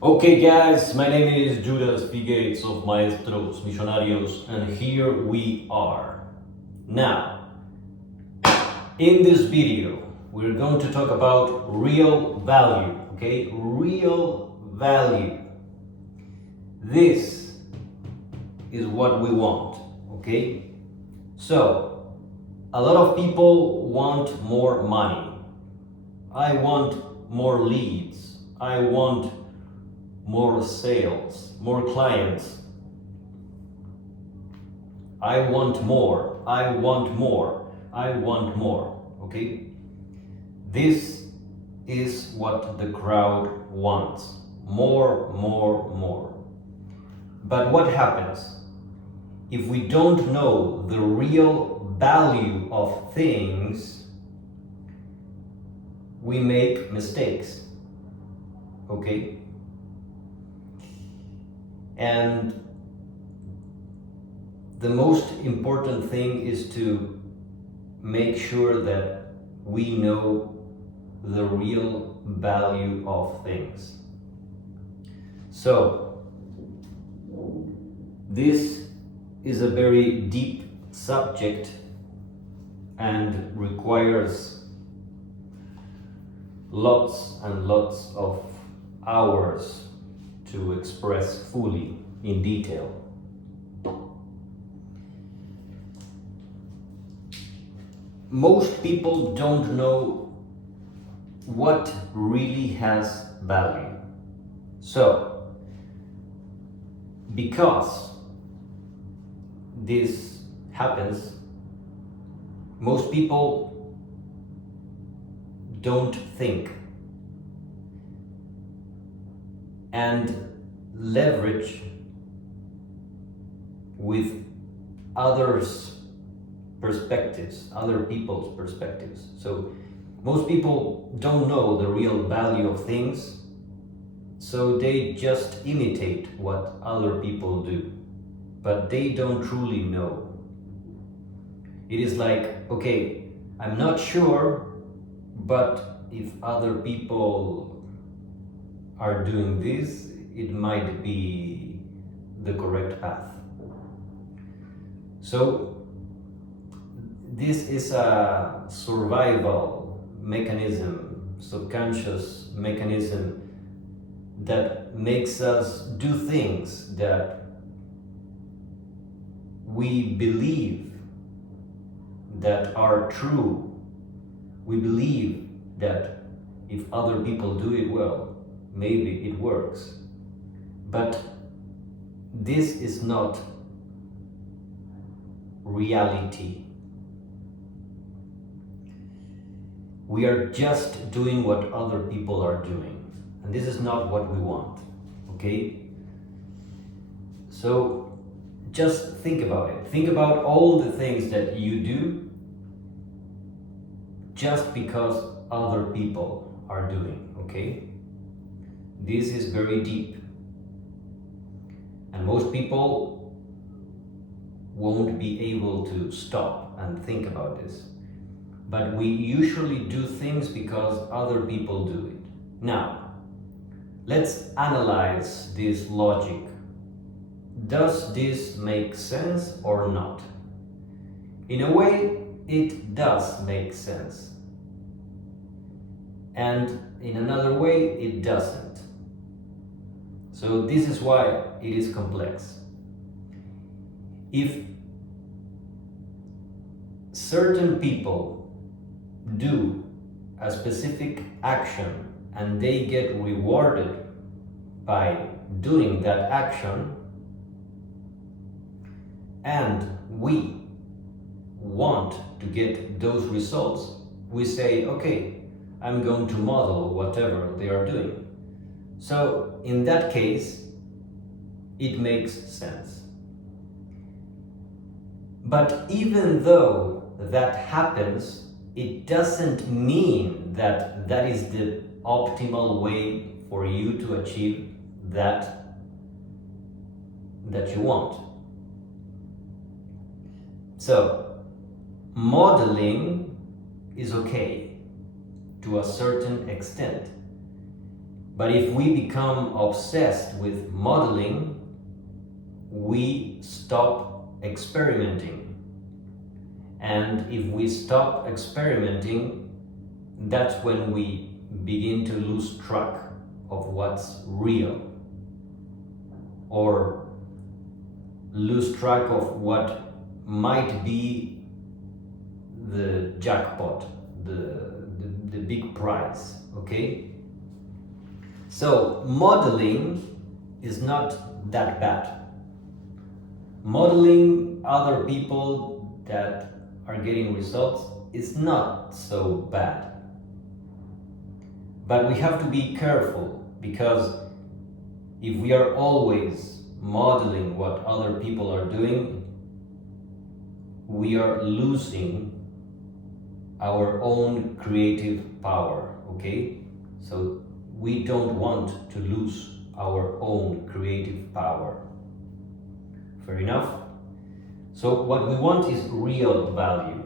Okay, guys, my name is Judas Phi Gates of Maestros Millonarios, and here we are. Now, in this video, we're going to talk about real value, okay? Real value. This is what we want, okay? So, a lot of people want more money. I want more leads. I want more sales, more clients. I want more, I want more, I want more, okay? This is what the crowd wants. More, more, more. But what happens if we don't know the real value of things? We make mistakes, okay? And the most important thing is to make sure that we know the real value of things. So, this is a very deep subject and requires lots and lots of hours to express fully in detail. Most people don't know what really has value. So, because this happens, most people don't think and leverage with others' perspectives, other people's perspectives. So most people don't know the real value of things, so they just imitate what other people do, but they don't truly know. It is like, okay, I'm not sure, but if other people are doing this, it might be the correct path. So this is a survival mechanism, subconscious mechanism that makes us do things that we believe that are true. We believe that if other people do it well, maybe it works. But this is not reality. We are just doing what other people are doing, and this is not what we want, okay? So just think about it. Think about all the things that you do just because other people are doing, okay? This is very deep, and most people won't be able to stop and think about this. But we usually do things because other people do it. Now, let's analyze this logic. Does this make sense or not? In a way, it does make sense. And in another way, it doesn't. So this is why it is complex. If certain people do a specific action and they get rewarded by doing that action, and we want to get those results, we say, okay, I'm going to model whatever they are doing. So in that case, it makes sense. But even though that happens, it doesn't mean that that is the optimal way for you to achieve that you want. So, modeling is okay to a certain extent, But if we become obsessed with modeling, we stop experimenting. And if we stop experimenting, that's when we begin to lose track of what's real, or lose track of what might be the jackpot, the big prize, okay? So modeling is not that bad. Modeling other people that are getting results is not so bad. But we have to be careful, because if we are always modeling what other people are doing, we are losing our own creative power, okay? So we don't want to lose our own creative power. Fair enough? So what we want is real value.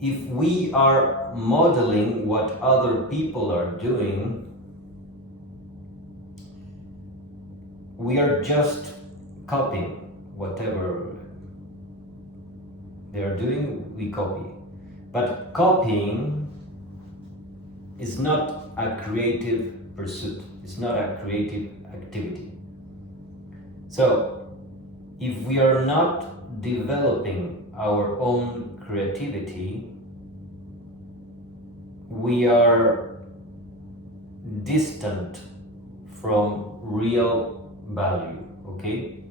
If we are modeling what other people are doing, we are just copying whatever they are doing, we copy. But copying is not a creative pursuit, it's not a creative activity. So, if we are not developing our own creativity, we are distant from real value, okay?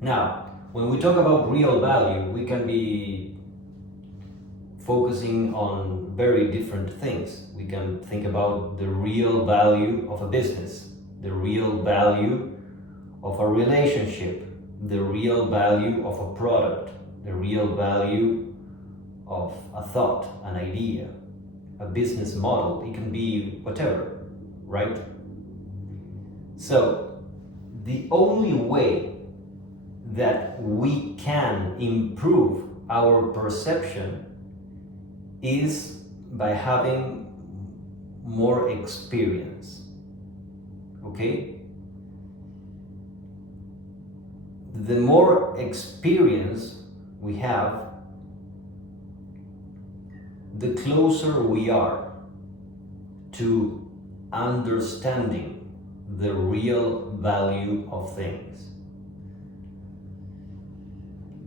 Now, when we talk about real value, we can be focusing on very different things. We can think about the real value of a business, the real value of a relationship, the real value of a product, the real value of a thought, an idea, a business model. It can be whatever, right? So, the only way that we can improve our perception is by having more experience, okay? The more experience we have, the closer we are to understanding the real value of things.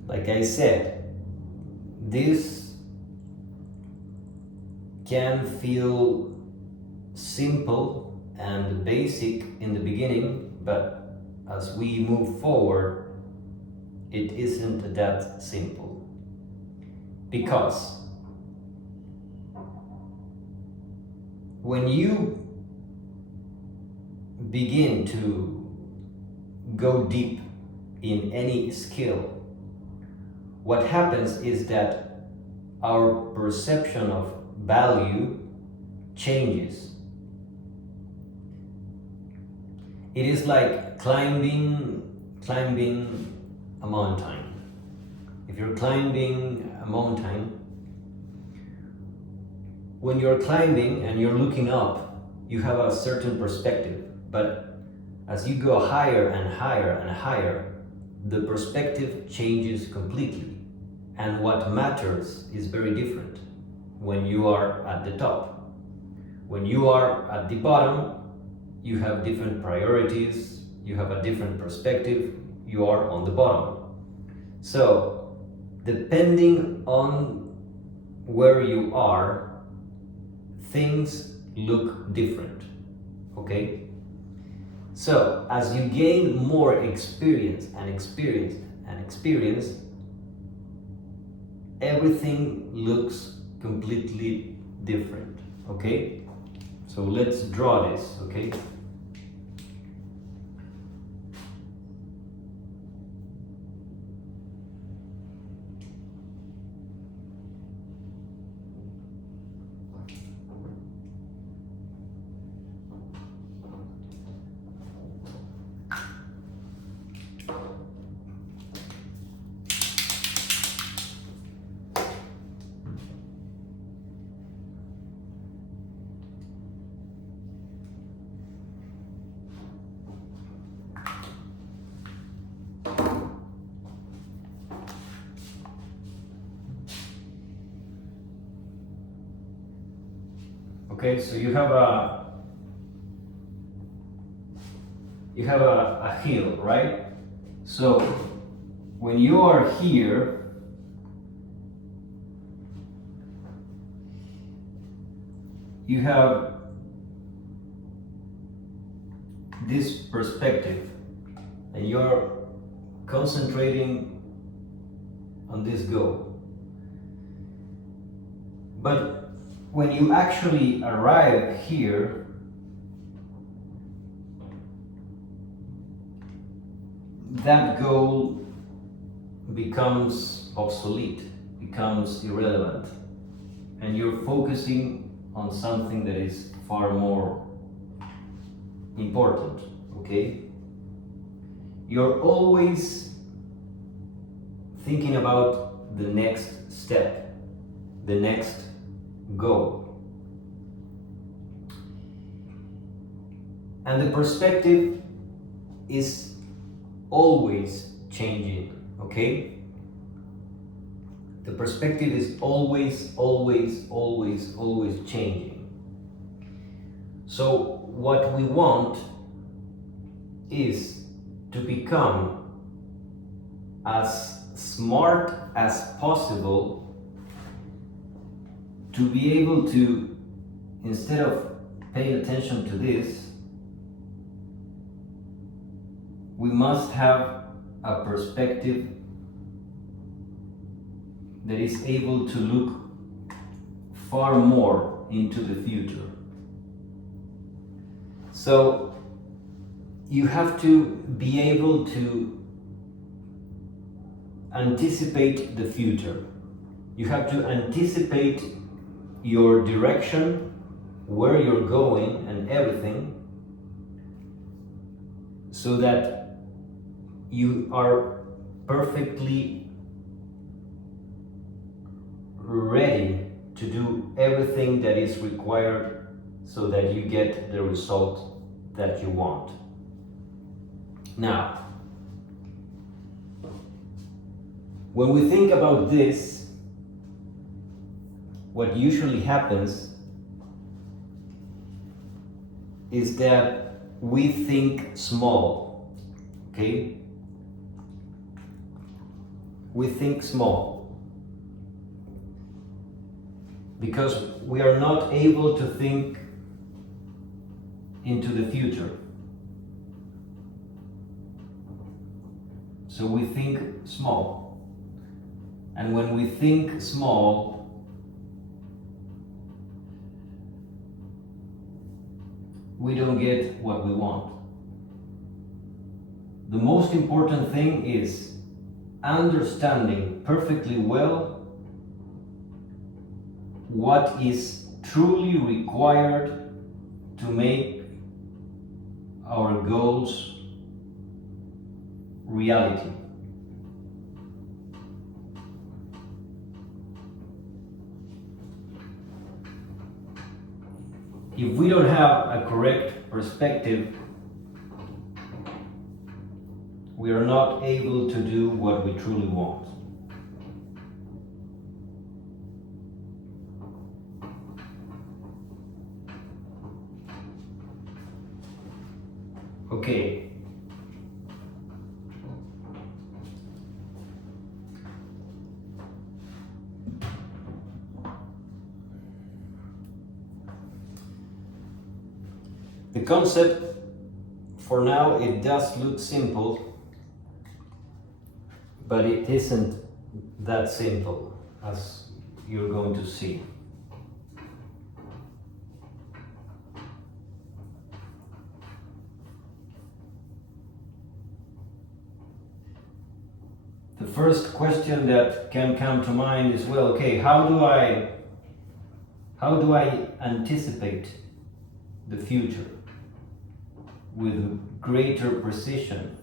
Like I said, this can feel simple and basic in the beginning, but as we move forward, it isn't that simple. Because when you begin to go deep in any skill, what happens is that our perception of value changes. It is like climbing a mountain. If you're climbing a mountain, when you're climbing and you're looking up, you have a certain perspective, but as you go higher and higher and higher, the perspective changes completely, and what matters is very different when you are at the top. When you are at the bottom, you have different priorities, you have a different perspective, you are on the bottom. So, depending on where you are, things look different, okay? So, as you gain more experience and experience and experience, everything looks completely different, okay? So let's draw this, okay? Okay, so you have a hill, right? So when you are here, you have this perspective and you're concentrating on this goal. But when you actually arrive here, that goal becomes obsolete, becomes irrelevant, and you're focusing on something that is far more important, okay? You're always thinking about the next step, the next goal. And the perspective is always changing, okay? The perspective is always changing. So what we want is to become as smart as possible, to be able to, instead of paying attention to this, we must have a perspective that is able to look far more into the future. So you have to be able to anticipate the future. You have to anticipate your direction, where you're going and everything, so that you are perfectly ready to do everything that is required so that you get the result that you want. Now, when we think about this, what usually happens is that we think small, okay? We think small because we are not able to think into the future. So we think small. And when we think small, we don't get what we want. The most important thing is understanding perfectly well what is truly required to make our goals reality. If we don't have a correct perspective, we are not able to do what we truly want. Okay. The concept, for now, it does look simple, but it isn't that simple, as you're going to see. The first question that can come to mind is, well, okay, how do I anticipate the future with greater precision?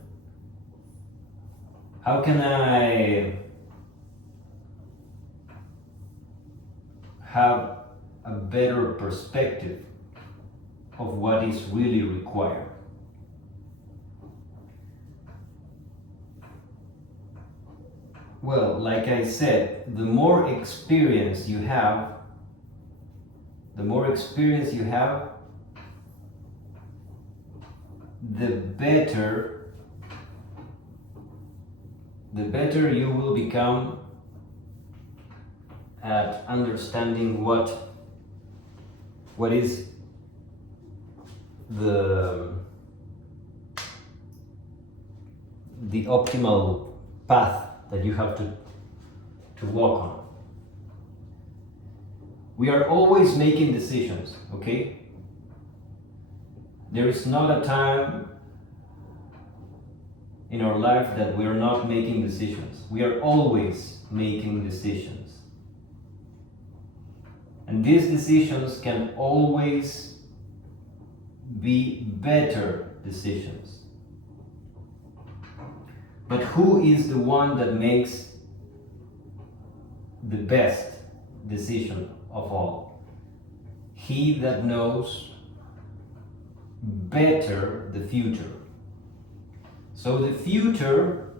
How can I have a better perspective of what is really required? Well, like I said, the more experience you have, the more experience you have, the better you will become at understanding what is the optimal path that you have to walk on. We are always making decisions, okay? There is not a time in our life that we are not making decisions. We are always making decisions. And these decisions can always be better decisions. But who is the one that makes the best decision of all? He that knows better the future. So the future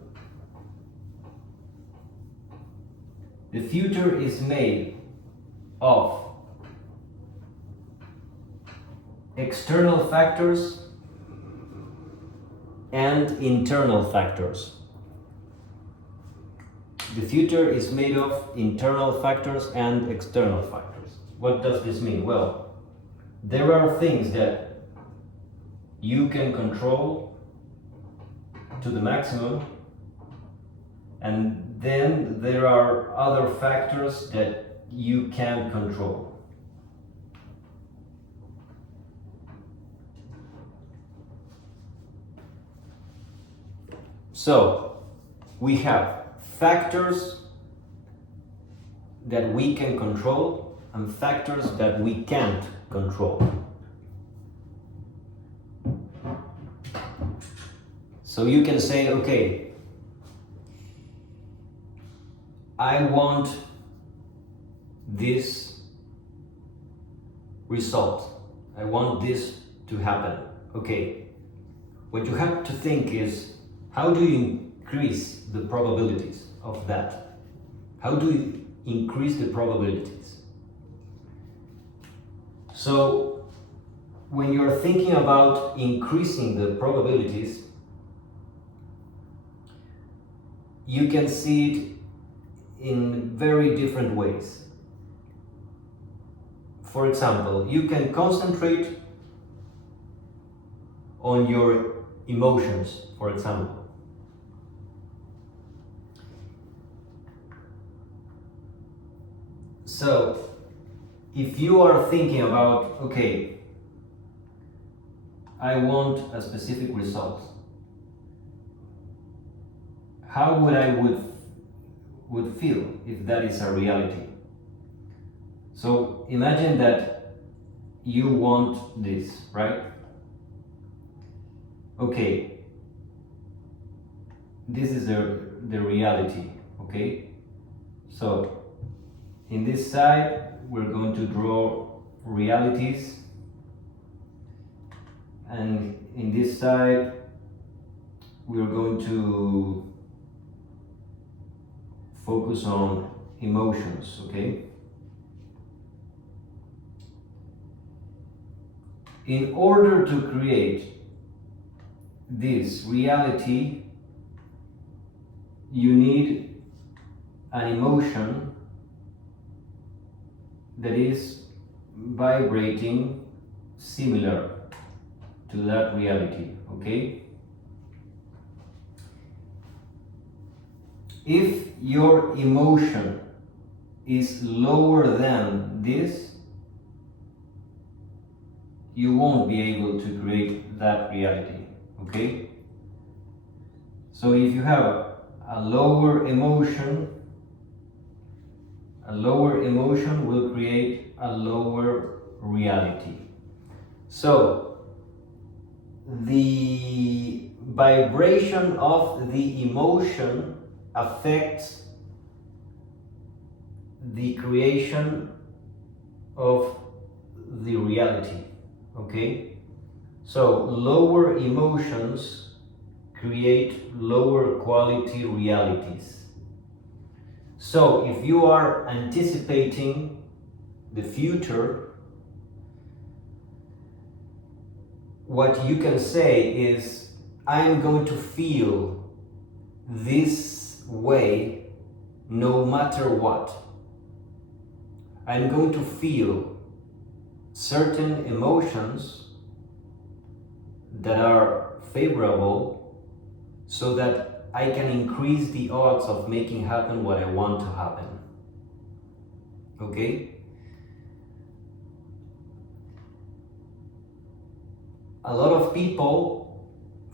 is made of external factors and internal factors. The future is made of internal factors and external factors. What does this mean? Well, there are things that you can control to the maximum, and then there are other factors that you can't control. So we have factors that we can control and factors that we can't control. So you can say, okay, I want this result. I want this to happen. Okay, what you have to think is, how do you increase the probabilities of that? How do you increase the probabilities? So when you're thinking about increasing the probabilities, you can see it in very different ways. For example, you can concentrate on your emotions, for example. So, if you are thinking about, okay, I want a specific result, how would I would feel if that is a reality? So imagine that you want this, right? Okay, this is the reality, okay? So in this side, we're going to draw realities, and in this side, we're going to focus on emotions, okay? In order to create this reality, you need an emotion that is vibrating similar to that reality, okay? If your emotion is lower than this, you won't be able to create that reality, okay? So if you have a lower emotion will create a lower reality. So the vibration of the emotion affects the creation of the reality, okay? So lower emotions create lower quality realities. So if you are anticipating the future, what you can say is, I'm going to feel this way no matter what. I'm going to feel certain emotions that are favorable so that I can increase the odds of making happen what I want to happen. Okay? A lot of people,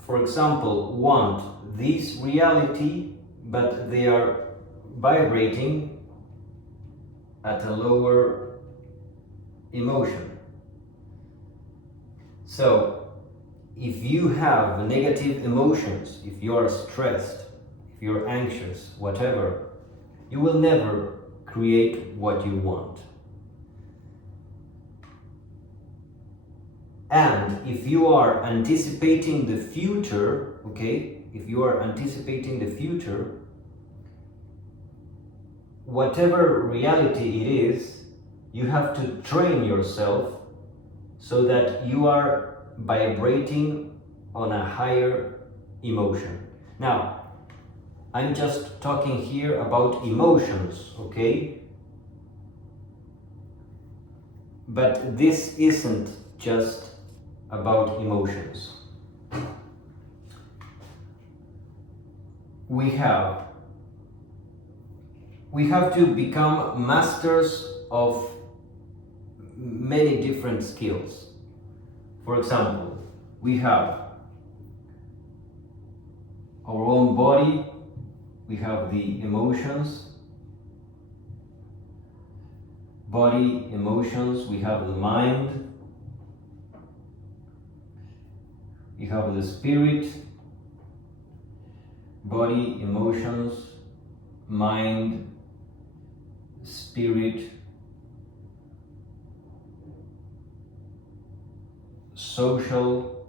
for example, want this reality, but they are vibrating at a lower emotion. So, if you have negative emotions, if you are stressed, if you're anxious, whatever, you will never create what you want. And if you are anticipating the future, okay, if you are anticipating the future, whatever reality it is, you have to train yourself so that you are vibrating on a higher emotion. Now, I'm just talking here about emotions, okay? But this isn't just about emotions. We have to become masters of many different skills. For example, we have our own body, we have the emotions, body, emotions, we have the mind, we have the spirit, body, emotions, mind, spirit, social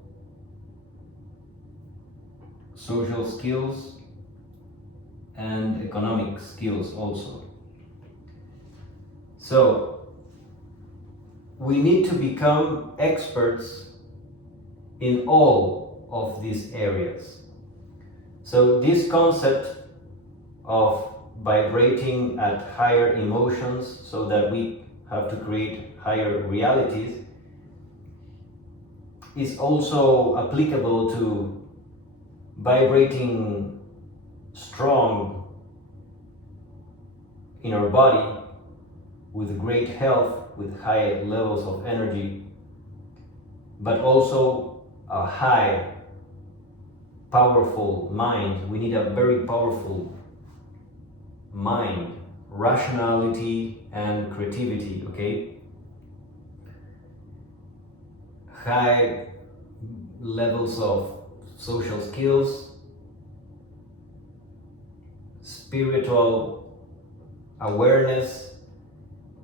skills, and economic skills also. So we need to become experts in all of these areas. So this concept of vibrating at higher emotions so that we have to create higher realities is also applicable to vibrating strong in our body with great health, with high levels of energy, but also a high, powerful mind. We need a very powerful mind, rationality and creativity, okay? High levels of social skills, spiritual awareness,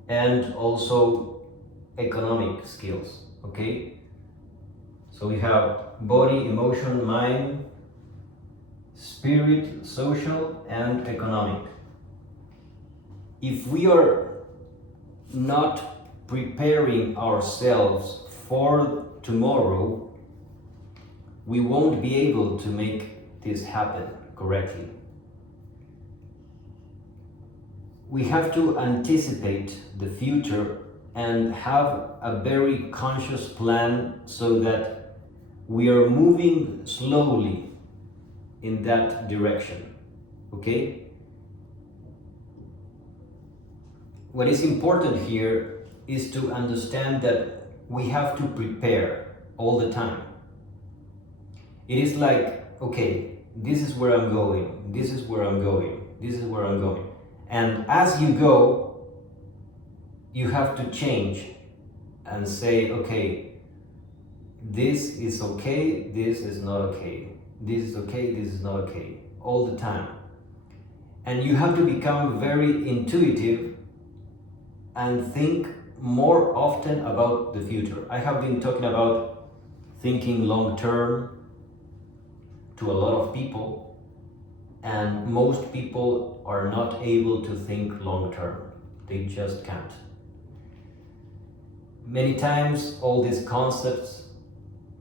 and also economic skills, okay? So we have body, emotion, mind, spirit, social, and economic. If we are not preparing ourselves for tomorrow, we won't be able to make this happen correctly. We have to anticipate the future and have a very conscious plan so that we are moving slowly in that direction, okay? What is important here is to understand that we have to prepare all the time. It is like, okay, this is where I'm going, this is where I'm going, this is where I'm going. And as you go, you have to change and say, okay, this is okay, this is not okay, this is okay, this is not okay, all the time. And you have to become very intuitive and think more often about the future. I have been talking about thinking long term to a lot of people, and most people are not able to think long term. They just can't. Many times all these concepts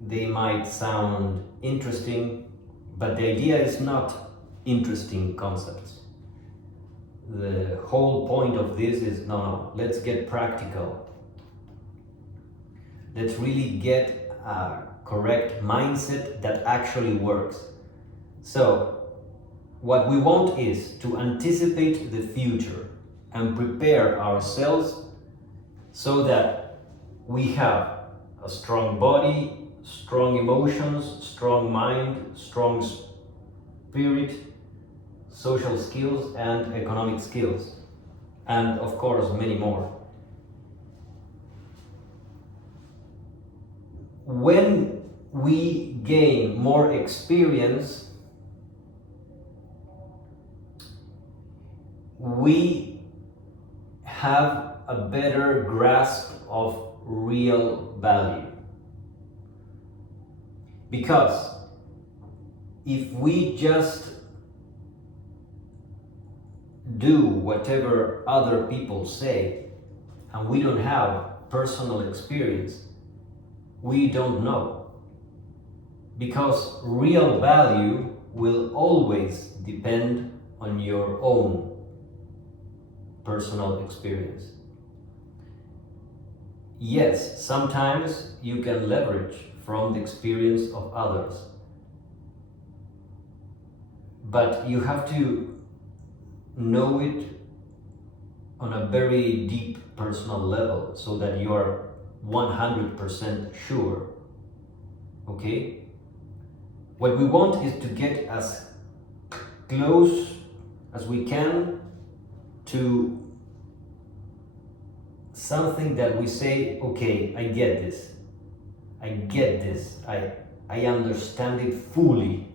they might sound interesting, but the idea is not interesting concepts. The whole point of this is no, let's get practical. Let's really get a correct mindset that actually works. So, what we want is to anticipate the future and prepare ourselves so that we have a strong body, strong emotions, strong mind, strong spirit, social skills, and economic skills, and of course many more. When we gain more experience, we have a better grasp of real value. Because if we just do whatever other people say and we don't have personal experience, we don't know. Because real value will always depend on your own personal experience. Yes, sometimes you can leverage from the experience of others, but you have to know it on a very deep personal level so that you are 100% sure. Okay? What we want is to get as close as we can to something that we say, okay, I get this. I understand it fully.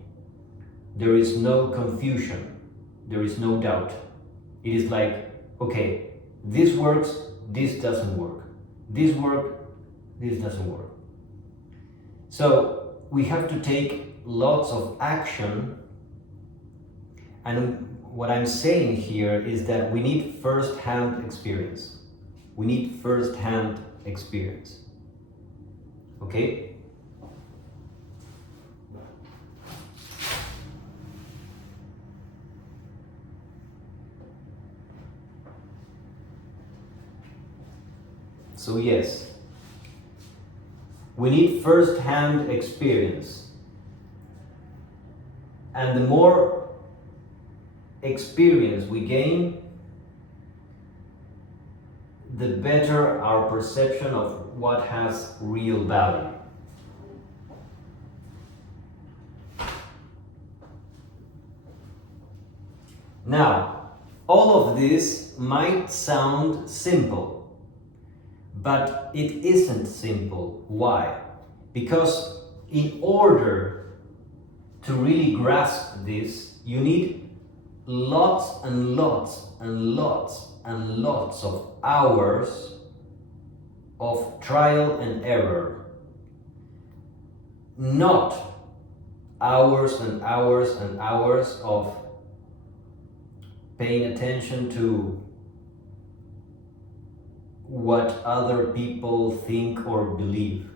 There is no confusion. There is no doubt. It is like, okay, this works, this doesn't work. This works, this doesn't work. So we have to take lots of action, and what I'm saying here is that we need first-hand experience. We need first-hand experience. Okay? So yes, we need first-hand experience. And the more experience we gain, the better our perception of what has real value. Now, all of this might sound simple, but it isn't simple. Why? Because in order to really grasp this, you need lots and lots and lots and lots of hours of trial and error. Not hours and hours and hours of paying attention to what other people think or believe.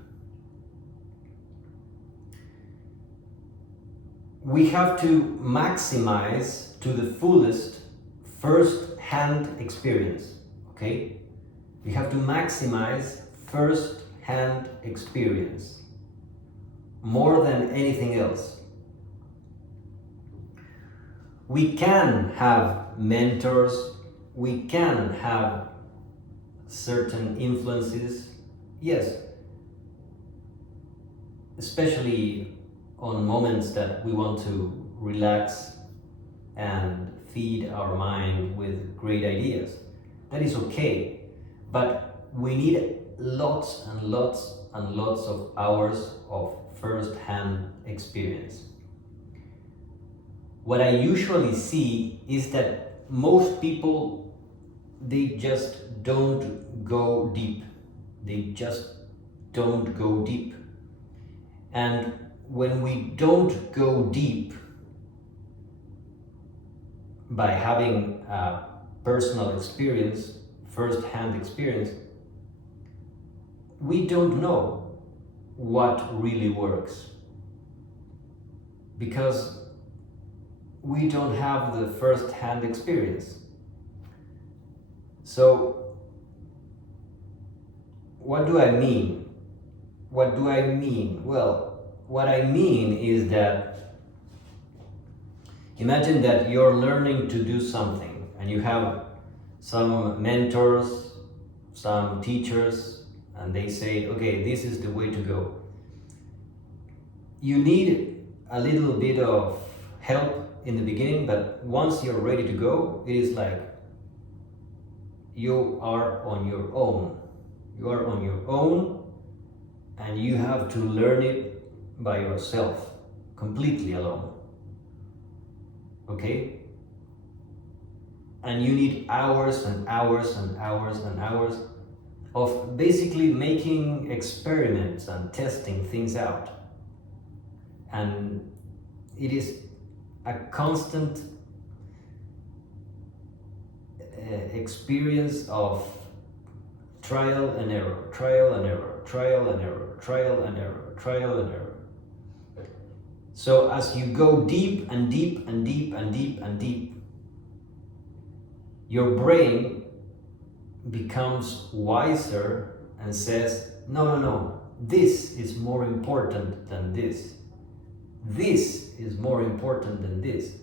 We have to maximize to the fullest first-hand experience, okay? We have to maximize first-hand experience more than anything else. We can have mentors, we can have certain influences, yes, especially on moments that we want to relax and feed our mind with great ideas. That is okay, but we need lots and lots and lots of hours of first-hand experience. What I usually see is that most people, they just don't go deep. They just don't go deep. And when we don't go deep by having a personal experience, first-hand experience, we don't know what really works, because we don't have the first-hand experience. So what do I mean? What do I mean? Well, what I mean is that imagine that you're learning to do something and you have some mentors, some teachers, and they say, okay, this is the way to go. You need a little bit of help in the beginning, but once you're ready to go, it is like you are on your own. You are on your own and you have to learn it by yourself, completely alone. Okay? And you need hours and hours and hours and hours of basically making experiments and testing things out. And it is a constant experience of trial and error, trial and error, trial and error, trial and error, trial and error. So as you go deep and deep and deep and deep and deep, your brain becomes wiser and says, no, this is more important than this. This is more important than this.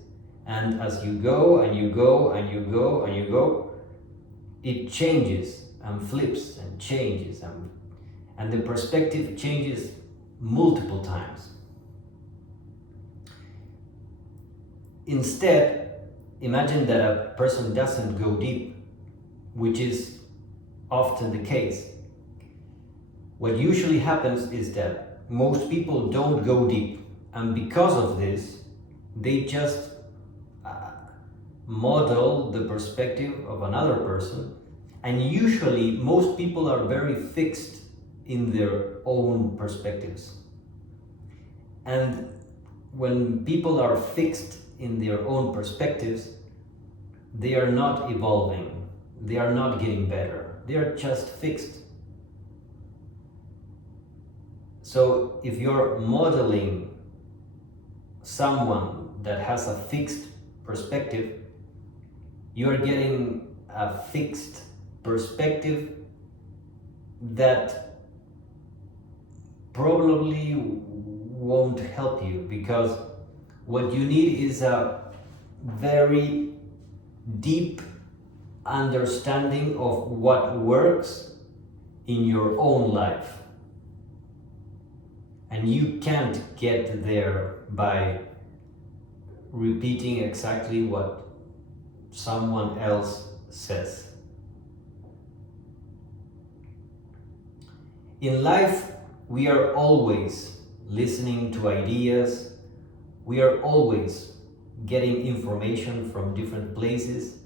And as you go and you go and you go and you go, it changes and flips and changes, and the perspective changes multiple times. Instead, imagine that a person doesn't go deep, which is often the case. What usually happens is that most people don't go deep, and because of this, they just model the perspective of another person, and usually most people are very fixed in their own perspectives. And when people are fixed in their own perspectives, they are not evolving, they are not getting better, they are just fixed. So if you're modeling someone that has a fixed perspective, you're getting a fixed perspective that probably won't help you, because what you need is a very deep understanding of what works in your own life. And you can't get there by repeating exactly what someone else says. In life, we are always listening to ideas, we are always getting information from different places,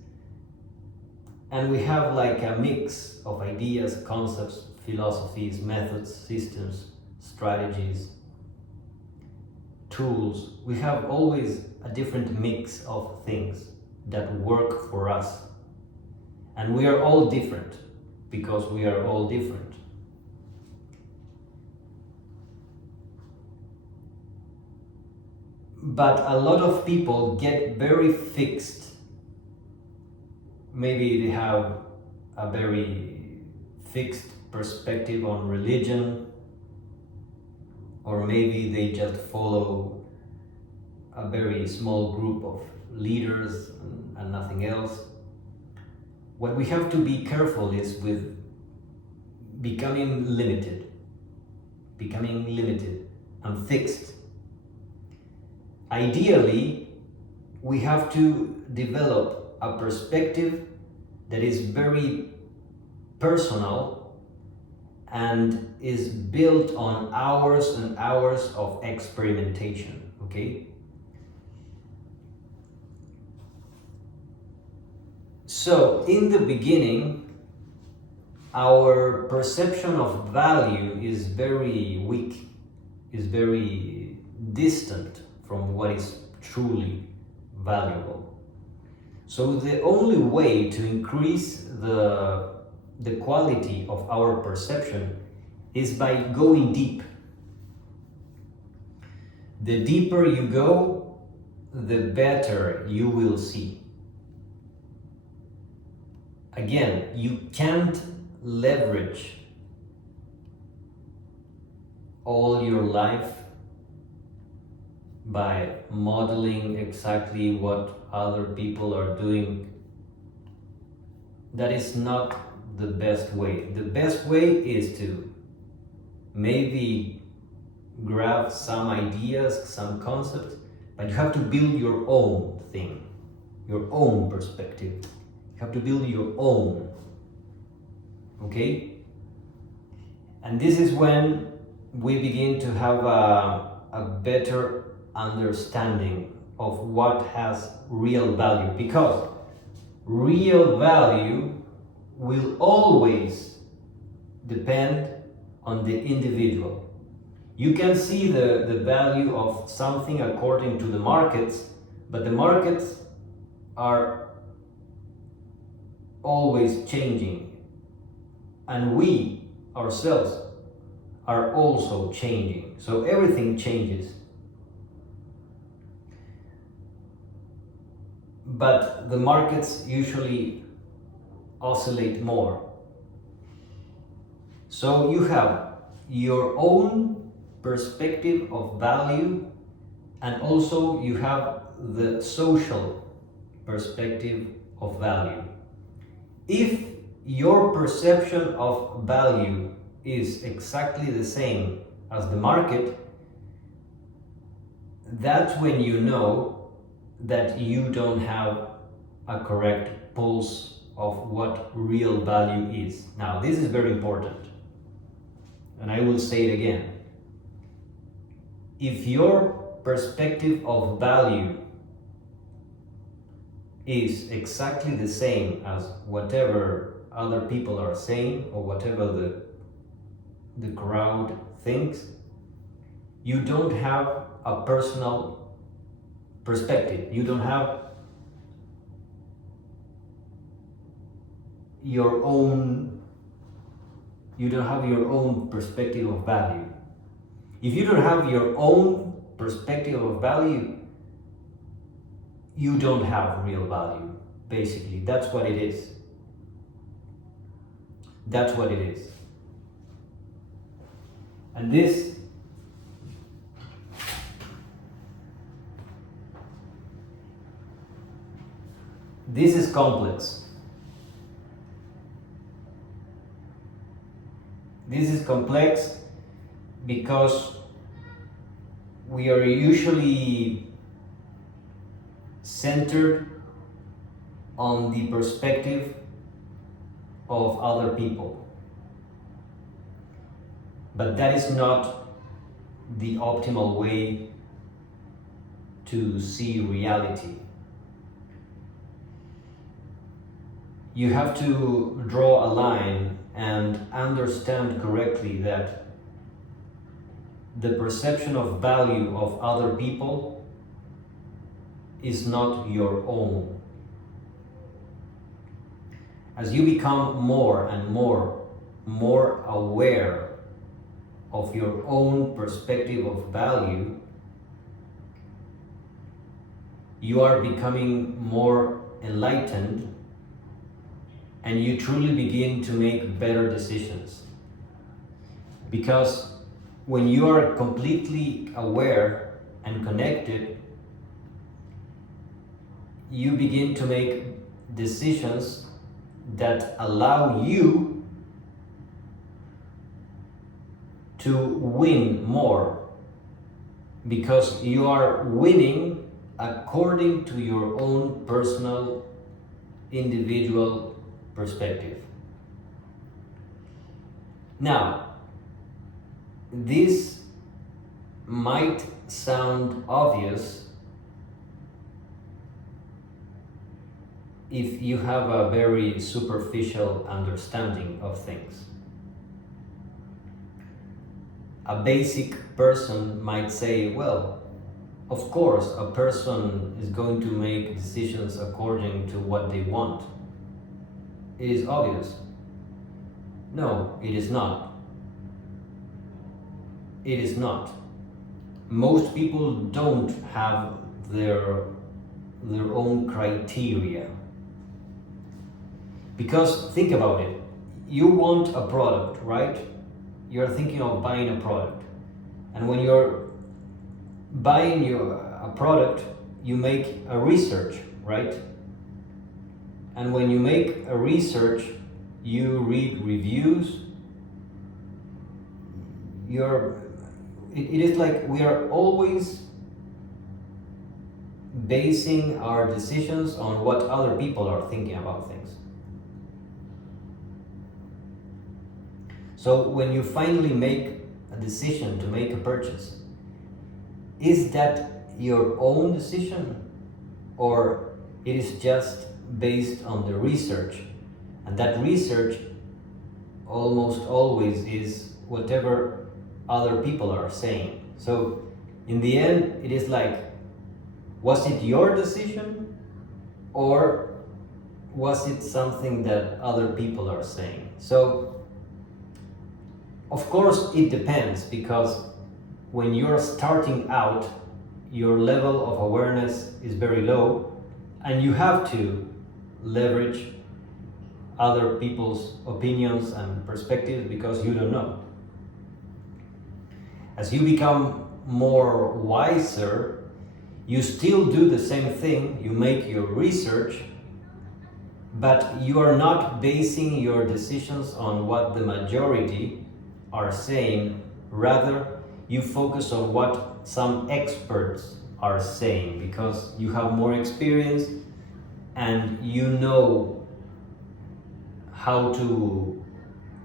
and we have like a mix of ideas, concepts, philosophies, methods, systems, strategies, tools. We have always a different mix of things that work for us. And we are all different because we are all different. But a lot of people get very fixed. Maybe they have a very fixed perspective on religion, or maybe they just follow a very small group of leaders and nothing else. What we have to be careful is with becoming limited and fixed. Ideally, we have to develop a perspective that is very personal and is built on hours and hours of experimentation, okay? So, in the beginning, our perception of value is very weak, is very distant from what is truly valuable. So the only way to increase the quality of our perception is by going deep, The deeper you go, the better you will see. Again, you can't leverage all your life by modeling exactly what other people are doing. That is not the best way. The best way is to maybe grab some ideas, some concepts, but you have to build your own thing, your own perspective. You have to build your own. Okay? And this is when we begin to have a better understanding of what has real value, because real value will always depend on the individual. You can see the value of something according to the markets, but the markets are always changing, and we ourselves are also changing, so everything changes. But the markets usually oscillate more. So you have your own perspective of value, and also you have the social perspective of value. If your perception of value is exactly the same as the market, that's when you know that you don't have a correct pulse of what real value is. Now, this is very important, and I will say it again. If your perspective of value is exactly the same as whatever other people are saying or whatever the crowd thinks, you don't have a personal perspective. You don't have your own perspective of value. If you don't have your own perspective of value, you don't have real value. Basically, that's what it is. That's what it is. And this is complex. This is complex because we are usually centered on the perspective of other people. But that is not the optimal way to see reality. You have to draw a line and understand correctly that the perception of value of other people is not your own. As you become more and more aware of your own perspective of value, you are becoming more enlightened, and you truly begin to make better decisions. Because when you are completely aware and connected, you begin to make decisions that allow you to win more, because you are winning according to your own personal, individual perspective. Now, this might sound obvious if you have a very superficial understanding of things. A basic person might say, well, of course, a person is going to make decisions according to what they want. It is obvious. No, it is not. It is not. most people don't have their own criteria. Because think about it, you want a product, right? You're thinking of buying a product, and when you're buying a product, you make a research, right? And when you make a research, you read reviews. It is like we are always basing our decisions on what other people are thinking about things. So when you finally make a decision to make a purchase, is that your own decision, or it is just based on the research? And that research almost always is whatever other people are saying. So in the end, it is like, was it your decision, or was it something that other people are saying? So of course it depends, because when you're starting out, your level of awareness is very low, and you have to leverage other people's opinions and perspectives because you don't know. As you become more wiser, you still do the same thing, you make your research, but you are not basing your decisions on what the majority are saying. Rather, you focus on what some experts are saying, because you have more experience and you know how to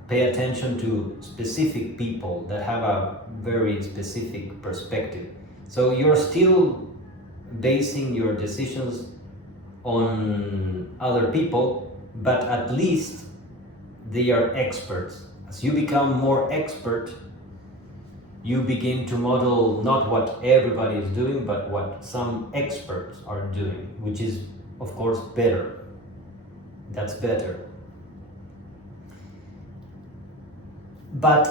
pay attention to specific people that have a very specific perspective. So you're still basing your decisions on other people, but at least they are experts. As you become more expert, you begin to model not what everybody is doing, but what some experts are doing, which is, of course, better. That's better. But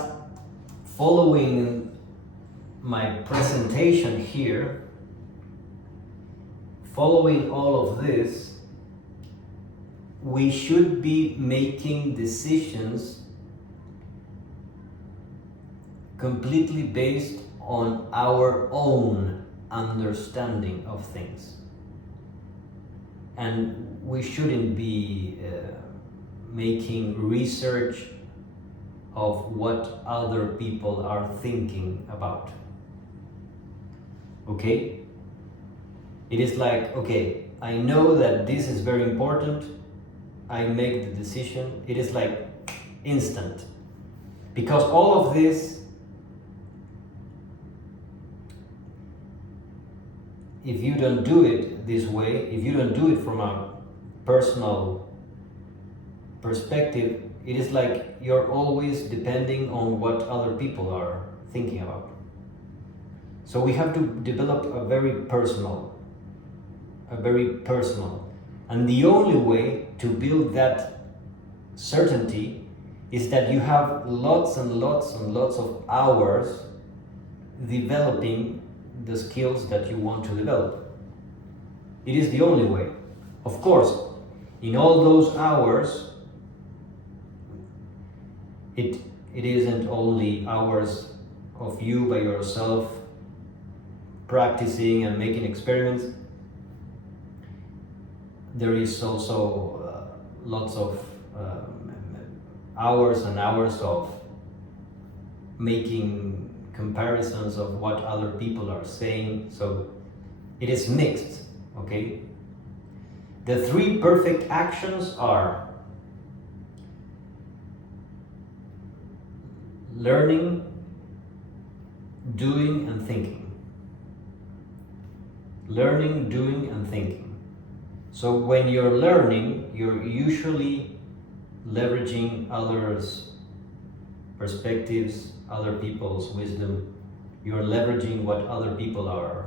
following my presentation here, following all of this, we should be making decisions completely based on our own understanding of things. And we shouldn't be making research of what other people are thinking about. Okay? It is like, okay, I know that this is very important, I make the decision. It is like instant. Because all of this, if you don't do it this way, if you don't do it from a personal perspective, it is like you're always depending on what other people are thinking about. So we have to develop a very personal. And the only way to build that certainty is that you have lots and lots and lots of hours developing the skills that you want to develop. It is the only way. Of course, in all those hours, it isn't only hours of you by yourself practicing and making experiments. There is also lots of hours and hours of making comparisons of what other people are saying. So it is mixed, okay? The 3 perfect actions are learning, doing, and thinking. Learning, doing, and thinking. So when you're learning, you're usually leveraging others' perspectives, other people's wisdom. You're leveraging what other people are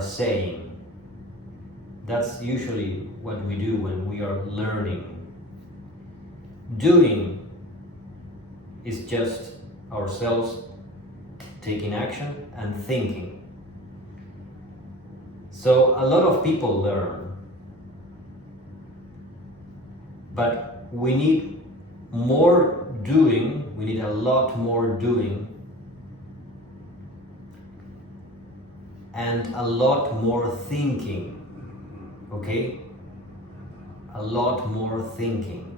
saying. That's usually what we do when we are learning. Doing is just ourselves taking action, and thinking. So a lot of people learn, but we need more doing, we need a lot more doing, and a lot more thinking, okay? A lot more thinking.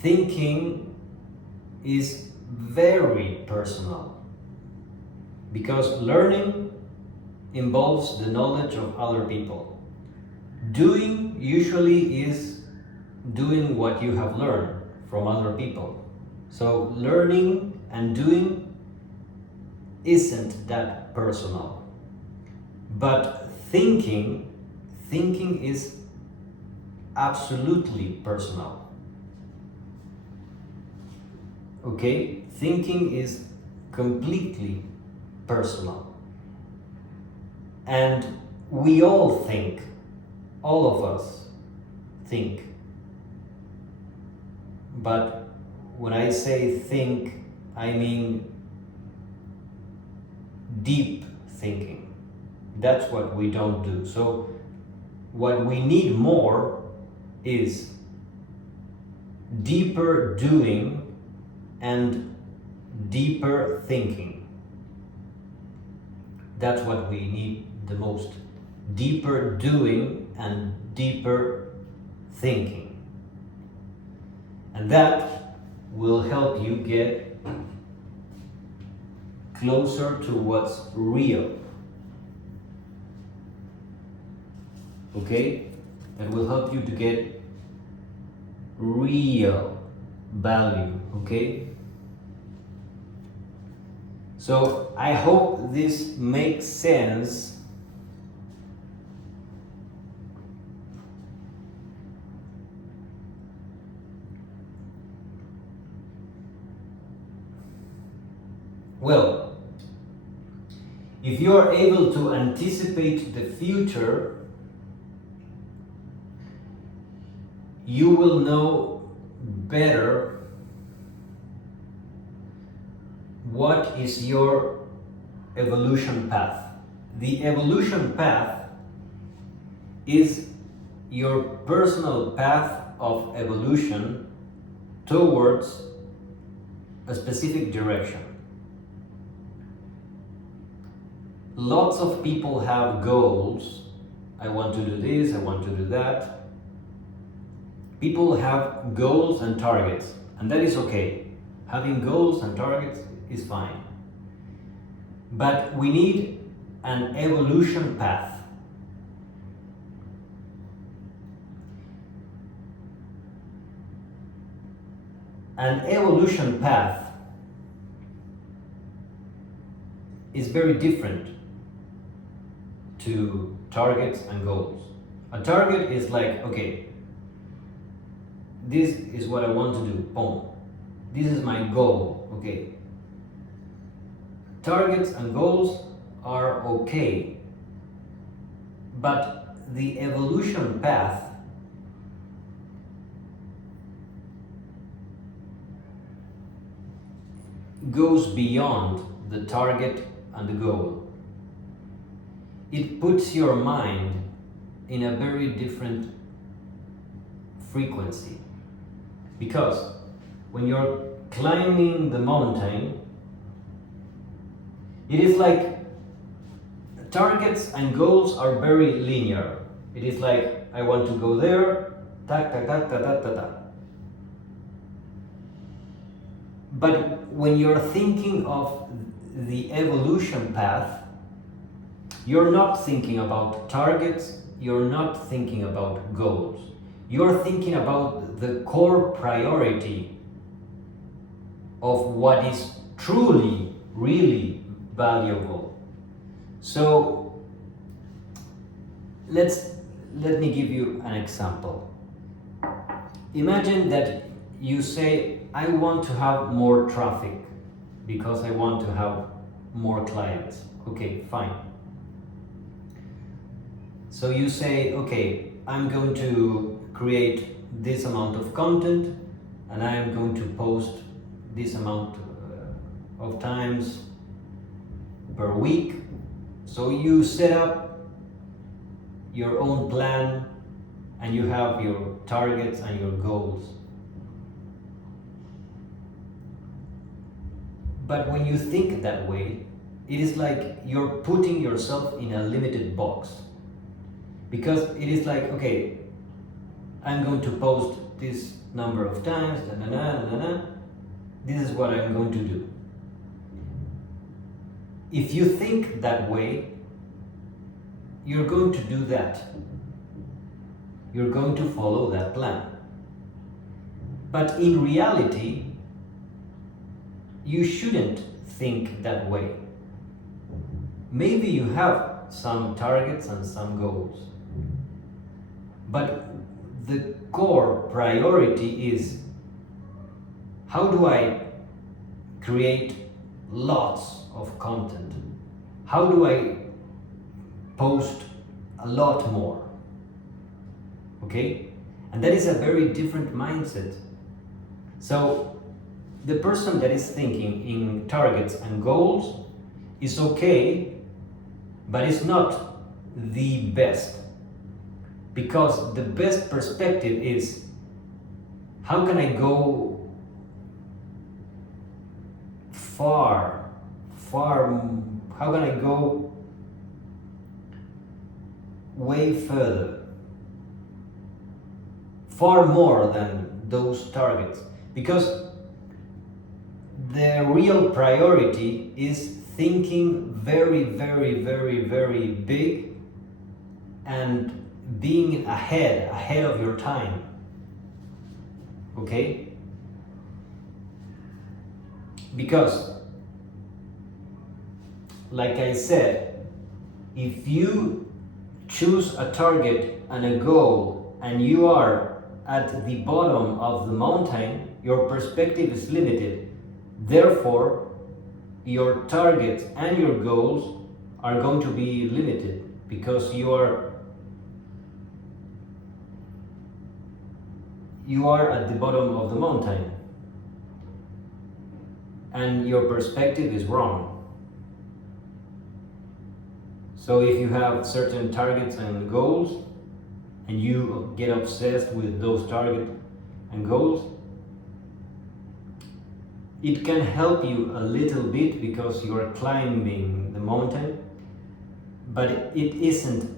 Thinking is very personal because learning involves the knowledge of other people. Doing usually is doing what you have learned from other people. So learning and doing isn't that personal. But thinking is absolutely personal. Okay? Thinking is completely personal. And we all think, all of us think. But when I say think, I mean deep thinking. That's what we don't do. So what we need more is deeper doing and deeper thinking. That's what we need the most. Deeper doing and deeper thinking. And that will help you get closer to what's real. Okay? That will help you to get real value. Okay? So I hope this makes sense. Well, if you are able to anticipate the future, you will know better what is your evolution path. The evolution path is your personal path of evolution towards a specific direction. Lots of people have goals. I want to do this, I want to do that. People have goals and targets, and that is okay. Having goals and targets is fine. But we need an evolution path. An evolution path is very different to targets and goals. A target is like, okay, this is what I want to do, boom. This is my goal, okay. Targets and goals are okay, but the evolution path goes beyond the target and the goal. It puts your mind in a very different frequency. Because when you're climbing the mountain, it is like targets and goals are very linear. It is like, I want to go there, ta ta ta ta ta ta ta. But when you're thinking of the evolution path, you're not thinking about targets, you're not thinking about goals. You're thinking about the core priority of what is truly, really valuable. So let me give you an example. Imagine that you say, I want to have more traffic because I want to have more clients. Okay, fine. So you say, okay, I'm going to create this amount of content and I'm going to post this amount of times per week. So you set up your own plan and you have your targets and your goals. But when you think that way, it is like you're putting yourself in a limited box. Because it is like, okay, I'm going to post this number of times, this is what I'm going to do. If you think that way, you're going to do that. You're going to follow that plan. But in reality, you shouldn't think that way. Maybe you have some targets and some goals, but the core priority is, how do I create lots of content? How do I post a lot more? Okay? And that is a very different mindset. So the person that is thinking in targets and goals is okay, but it's not the best. Because the best perspective is, how can I go far, how can I go way further, far more than those targets? Because the real priority is thinking very, very, very, very big and being ahead of your time. Okay? Because, like I said, if you choose a target and a goal and you are at the bottom of the mountain, your perspective is limited. Therefore, your targets and your goals are going to be limited because you are at the bottom of the mountain and your perspective is wrong. So if you have certain targets and goals and you get obsessed with those targets and goals, it can help you a little bit because you are climbing the mountain, but it isn't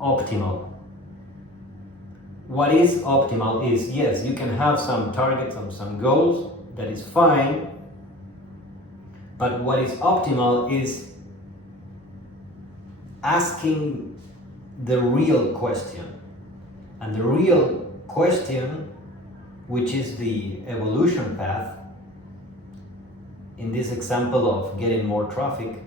optimal. What is optimal is, yes, you can have some targets and some goals, that is fine, but what is optimal is asking the real question. And the real question, which is the evolution path, in this example of getting more traffic,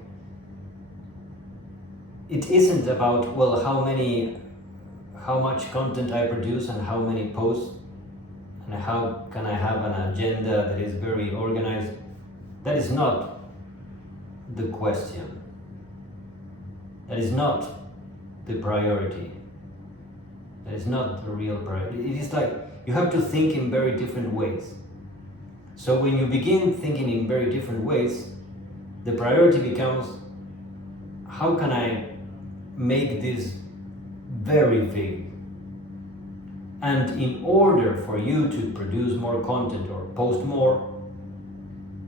it isn't about, well, how much content I produce and how many posts and how can I have an agenda that is very organized. That is not the question. That is not the priority. That is not the real priority. It is like you have to think in very different ways. So when you begin thinking in very different ways, the priority becomes, how can I make this very big? And in order for you to produce more content or post more,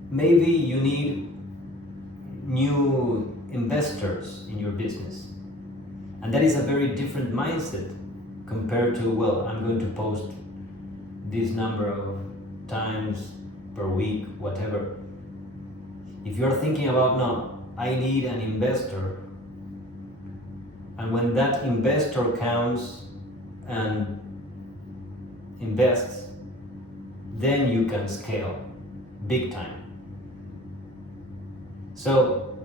maybe you need new investors in your business. And that is a very different mindset compared to, well, I'm going to post this number of times per week, whatever. If you're thinking about, no, I need an investor, and when that investor comes and invests, then you can scale big time. So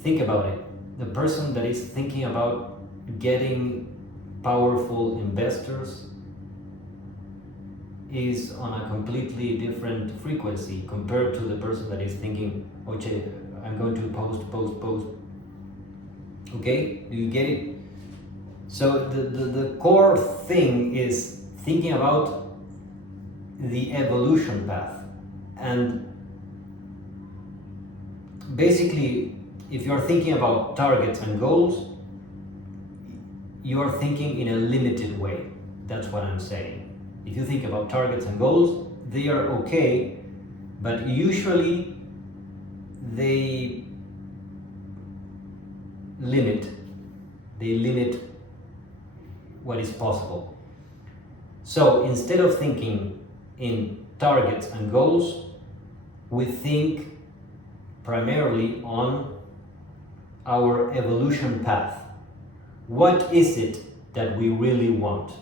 think about it. The person that is thinking about getting powerful investors is on a completely different frequency compared to the person that is thinking, okay, I'm going to post. Okay, do you get it? So the core thing is thinking about the evolution path. And basically, if you're thinking about targets and goals, you're thinking in a limited way. That's what I'm saying. If you think about targets and goals, they are okay, but usually they limit what is possible. So instead of thinking in targets and goals, we think primarily on our evolution path. What is it that we really want?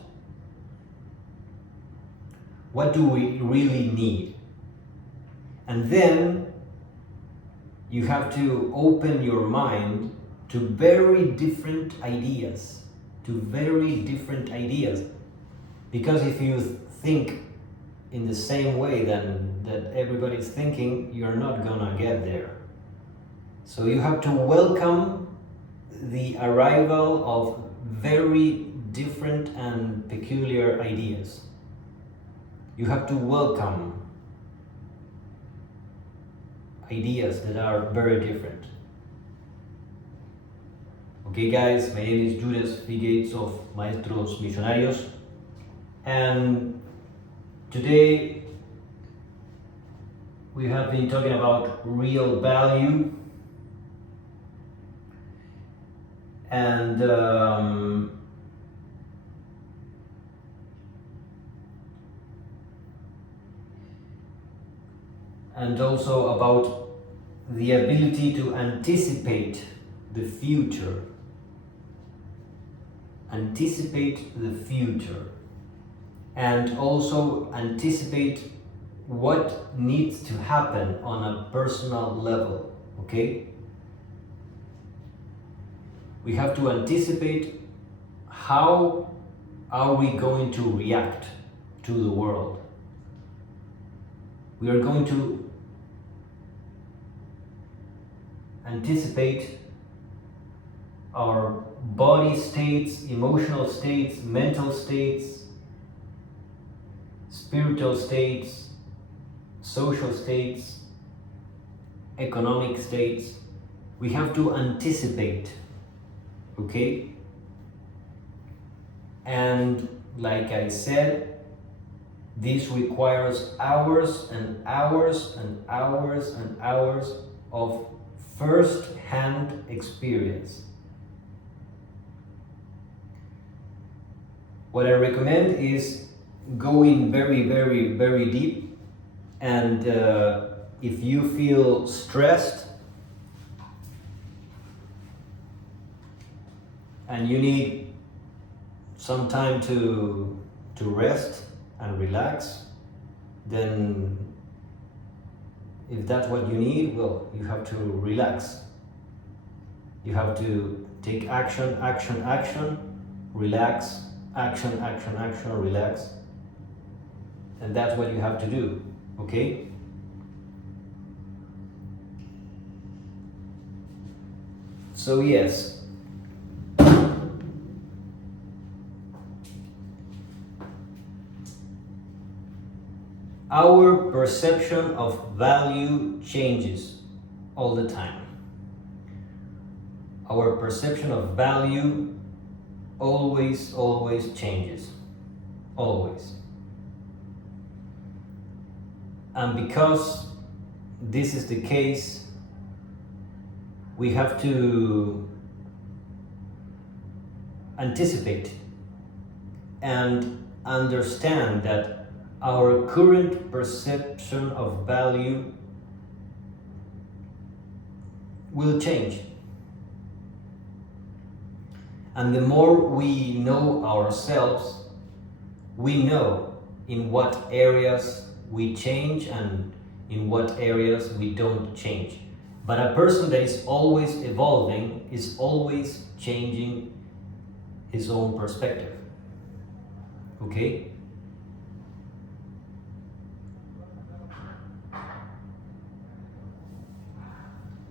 What do we really need? And then you have to open your mind to very different ideas, because if you think in the same way that everybody's thinking, you're not gonna get there. So you have to welcome the arrival of very different and peculiar ideas. You have to welcome ideas that are very different. Okay guys, my name is Judas Phi Gates of Maestros Millonarios, and today we have been talking about real value and also about the ability to anticipate the future. And also anticipate what needs to happen on a personal level, okay? We have to anticipate how are we going to react to the world. We are going to anticipate our body states, emotional states, mental states, spiritual states, social states, economic states. We have to anticipate, okay? And like I said, this requires hours and hours and hours and hours of first-hand experience. What I recommend is going very deep, and if you feel stressed and you need some time to rest and relax, then if that's what you need, well, you have to relax. You have to take action, relax, action, relax. And that's what you have to do, okay? So yes, our perception of value changes all the time. Our perception of value always changes, always. And because this is the case, we have to anticipate and understand that our current perception of value will change. And the more we know ourselves, we know in what areas we change and in what areas we don't change. But a person that is always evolving is always changing his own perspective. Okay?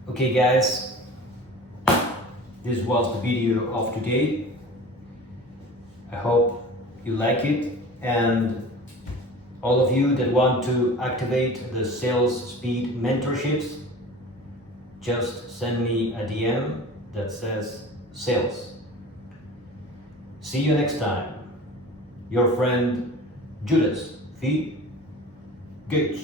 Okay guys, this was the video of today. I hope you like it, and All of you that want to activate the sales speed mentorships, just send me a DM that says sales. See you next time. Your friend Judas Phi Gates.